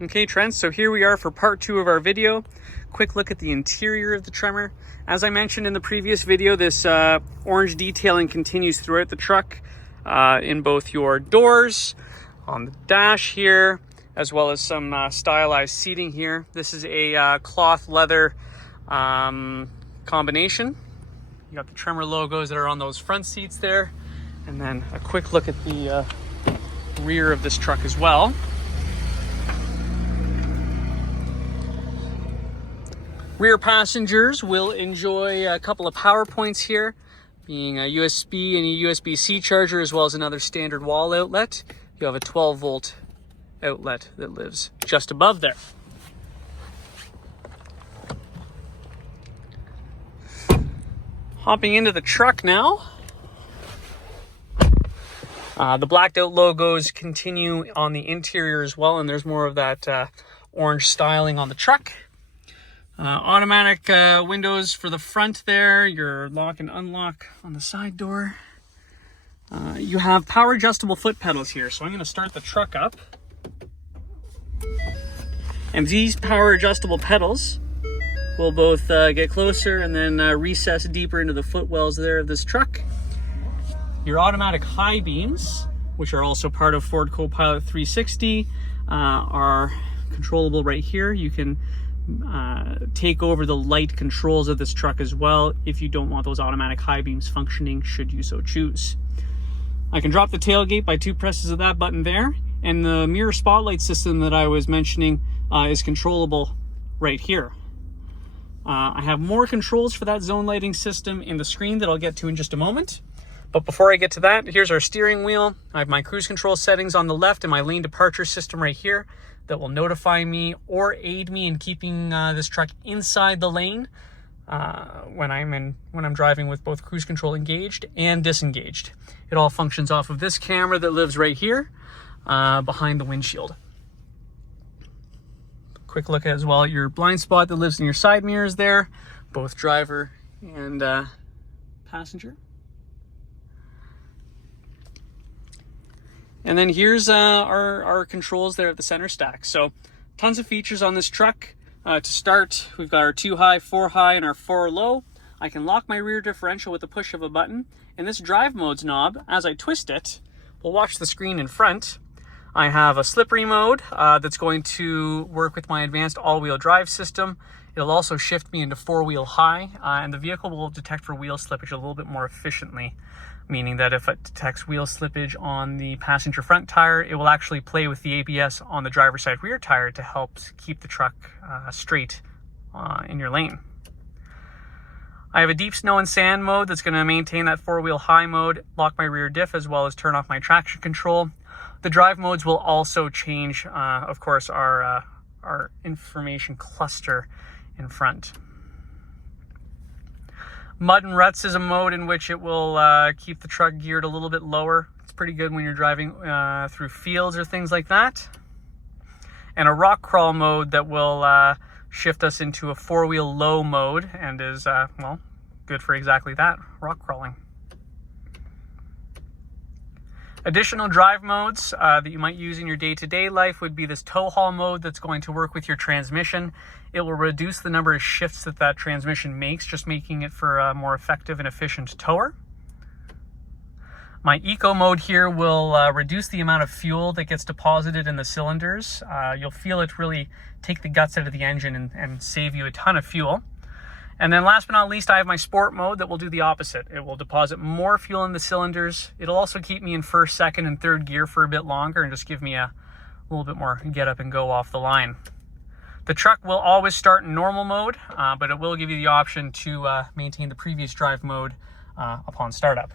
Okay, Trent, so here we are for part 2 of our video. Quick look at the interior of the Tremor. As I mentioned in the previous video, this orange detailing continues throughout the truck in both your doors, on the dash here, as well as some stylized seating here. This is a cloth leather combination. You got the Tremor logos that are on those front seats there. And then a quick look at the rear of this truck as well. Rear passengers will enjoy a couple of power points here, being a USB and a USB-C charger, as well as another standard wall outlet. You have a 12-volt outlet that lives just above there. Hopping into the truck now. The blacked out logos continue on the interior as well, and there's more of that orange styling on the truck. Automatic windows for the front there, your lock and unlock on the side door. You have power adjustable foot pedals here, so I'm going to start the truck up. And these power adjustable pedals will both get closer and then recess deeper into the footwells there of this truck. Your automatic high beams, which are also part of Ford Co-Pilot 360, are controllable right here. You can take over the light controls of this truck as well if you don't want those automatic high beams functioning, should you so choose. I can drop the tailgate by 2 presses of that button there, and the mirror spotlight system that I was mentioning is controllable right here. I have more controls for that zone lighting system in the screen that I'll get to in just a moment. But before I get to that, here's our steering wheel. I have my cruise control settings on the left and my lane departure system right here that will notify me or aid me in keeping this truck inside the lane when I'm driving with both cruise control engaged and disengaged. It all functions off of this camera that lives right here behind the windshield. Quick look as well at your blind spot that lives in your side mirrors there, both driver and passenger. And then here's our controls there at the center stack. So tons of features on this truck. To start, we've got our 2 high, 4 high, and our 4 low. I can lock my rear differential with the push of a button. And this drive modes knob, as I twist it, will watch the screen in front. I have a slippery mode that's going to work with my advanced all-wheel drive system. It'll also shift me into 4-wheel high, and the vehicle will detect for wheel slippage a little bit more efficiently, meaning that if it detects wheel slippage on the passenger front tire, it will actually play with the ABS on the driver's side rear tire to help keep the truck straight in your lane. I have a deep snow and sand mode that's going to maintain that 4-wheel high mode, lock my rear diff, as well as turn off my traction control. The drive modes will also change, of course, our information cluster in front. Mud and ruts is a mode in which it will keep the truck geared a little bit lower. It's pretty good when you're driving through fields or things like that. And a rock crawl mode that will shift us into a 4-wheel low mode and is, well, good for exactly that, rock crawling. Additional drive modes that you might use in your day-to-day life would be this tow haul mode that's going to work with your transmission. It will reduce the number of shifts that transmission makes, just making it for a more effective and efficient tower. My eco mode here will reduce the amount of fuel that gets deposited in the cylinders. You'll feel it really take the guts out of the engine and save you a ton of fuel. And then last but not least, I have my sport mode that will do the opposite. It will deposit more fuel in the cylinders. It'll also keep me in first, second, and third gear for a bit longer and just give me a little bit more get up and go off the line. The truck will always start in normal mode, but it will give you the option to maintain the previous drive mode upon startup.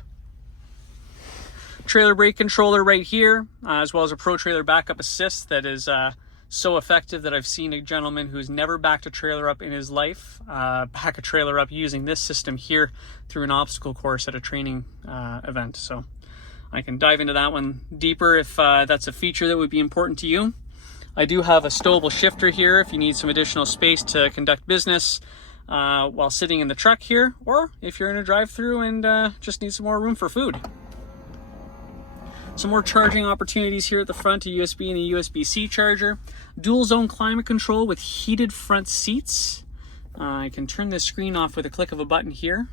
Trailer brake controller right here, as well as a Pro Trailer backup assist that is so effective that I've seen a gentleman who's never backed a trailer up in his life back a trailer up using this system here through an obstacle course at a training event. So I can dive into that one deeper if that's a feature that would be important to you. I do have a stowable shifter here if you need some additional space to conduct business while sitting in the truck here, or if you're in a drive-through and just need some more room for food. Some more charging opportunities here at the front, a USB and a USB-C charger. Dual zone climate control with heated front seats. I can turn this screen off with a click of a button here.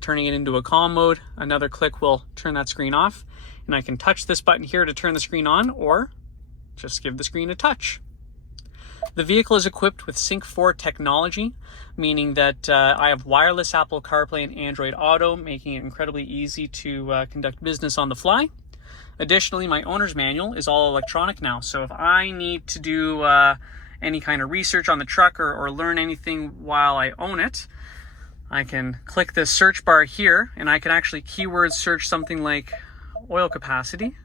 Turning it into a calm mode. Another click will turn that screen off. And I can touch this button here to turn the screen on, or just give the screen a touch. The vehicle is equipped with Sync 4 technology, meaning that I have wireless Apple CarPlay and Android Auto, making it incredibly easy to conduct business on the fly. Additionally, my owner's manual is all electronic now, so if I need to do any kind of research on the truck or learn anything while I own it, I can click this search bar here, and I can actually keyword search something like oil capacity.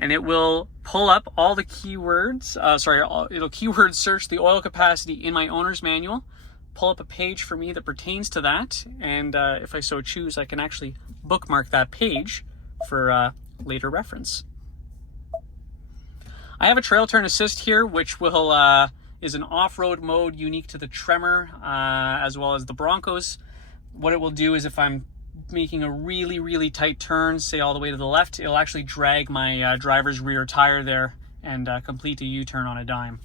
And it will pull up all the keywords, it'll keyword search the oil capacity in my owner's manual, pull up a page for me that pertains to that, and if I so choose, I can actually bookmark that page for later reference. I have a trail turn assist here, which will is an off-road mode unique to the Tremor as well as the Broncos. What it will do is if I'm making a really tight turn, say all the way to the left, it'll actually drag my driver's rear tire there and complete a U-turn on a dime.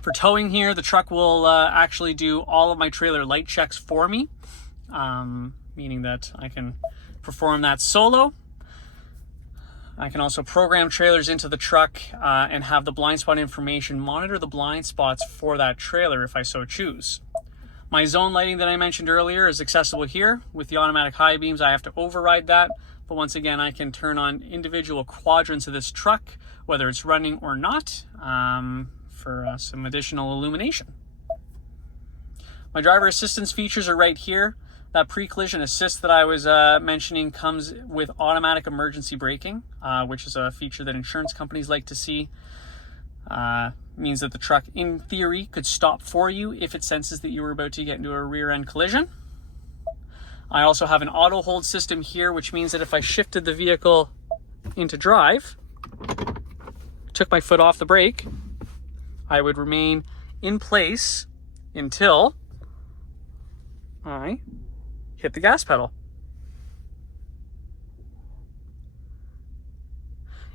For towing here, the truck will actually do all of my trailer light checks for me, meaning that I can perform that solo. I can also program trailers into the truck and have the blind spot information monitor the blind spots for that trailer if I so choose. My zone lighting that I mentioned earlier is accessible here. With the automatic high beams, I have to override that. But once again, I can turn on individual quadrants of this truck, whether it's running or not, for some additional illumination. My driver assistance features are right here. That pre-collision assist that I was mentioning comes with automatic emergency braking, which is a feature that insurance companies like to see. Means that the truck, in theory, could stop for you if it senses that you were about to get into a rear-end collision. I also have an auto hold system here, which means that if I shifted the vehicle into drive, took my foot off the brake, I would remain in place until I hit the gas pedal.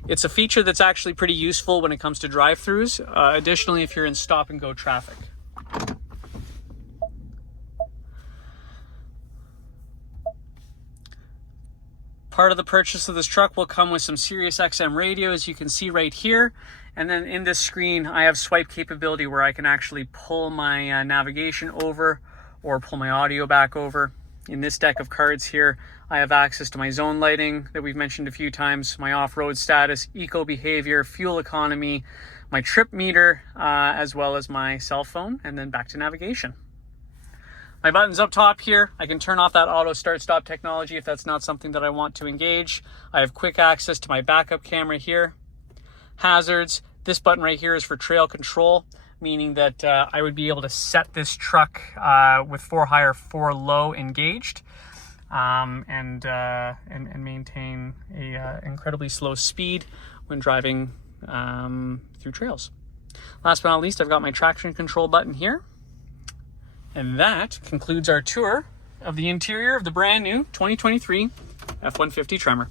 It's a feature that's actually pretty useful when it comes to drive-thrus, additionally if you're in stop-and-go traffic. Part of the purchase of this truck will come with some Sirius XM radios, you can see right here. And then in this screen, I have swipe capability where I can actually pull my navigation over or pull my audio back over. In this deck of cards here, I have access to my zone lighting that we've mentioned a few times, my off-road status, eco behavior, fuel economy, my trip meter, as well as my cell phone, and then back to navigation. My buttons up top here, I can turn off that auto start-stop technology if that's not something that I want to engage. I have quick access to my backup camera here. Hazards, this button right here is for trail control, meaning that I would be able to set this truck with 4 high or 4 low engaged and maintain a incredibly slow speed when driving through trails. Last but not least, I've got my traction control button here. And that concludes our tour of the interior of the brand new 2023 F-150 Tremor.